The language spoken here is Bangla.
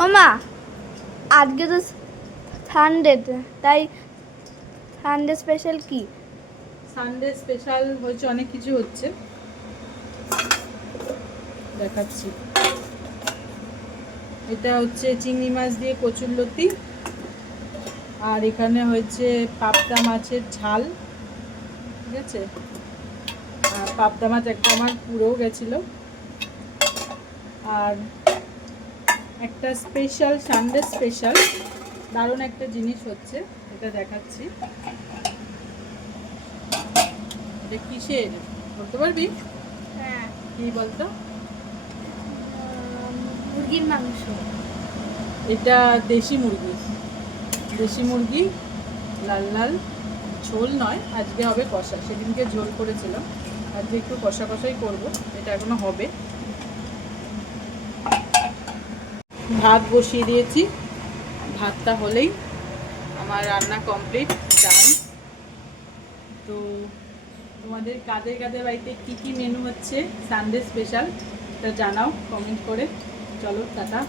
ও মা, আজকে তো সানডে, তাই সানডে স্পেশাল কি? সানডে স্পেশাল হচ্ছে, অনেক কিছু হচ্ছে, দেখাচ্ছি। এটা হচ্ছে চিংড়ি মাছ দিয়ে কচুরলতি, আর এখানে হচ্ছে পাবদা মাছের ঝাল, ঠিক আছে। আর পাবদা মাছ একটা আমার পুড়েও গেছিলো। আর একটা স্পেশাল সানডে স্পেশাল দারুণ একটা জিনিস হচ্ছে, এটা দেখাচ্ছি। এটা কিসের বলতে পারবি? হ্যাঁ, কি বলতো? মুরগির মাংস। এটা দেশি মুরগি, দেশি মুরগি, লাল লাল। ঝোল নয়, আজকে হবে কষা। সেদিনকে ঝোল করেছিলাম, আজকে একটু কষা কষাই করব। এটা এখনো হবে। ভাত বসিয়ে দিয়েছি, ভাতটা হলেই আমার রান্না কমপ্লিট, ডান। তো তোমাদের কাদের কাদের বাড়িতে কী কী মেনু হচ্ছে সানডে স্পেশাল, এটা জানাও কমেন্ট করে। চলো টাটা।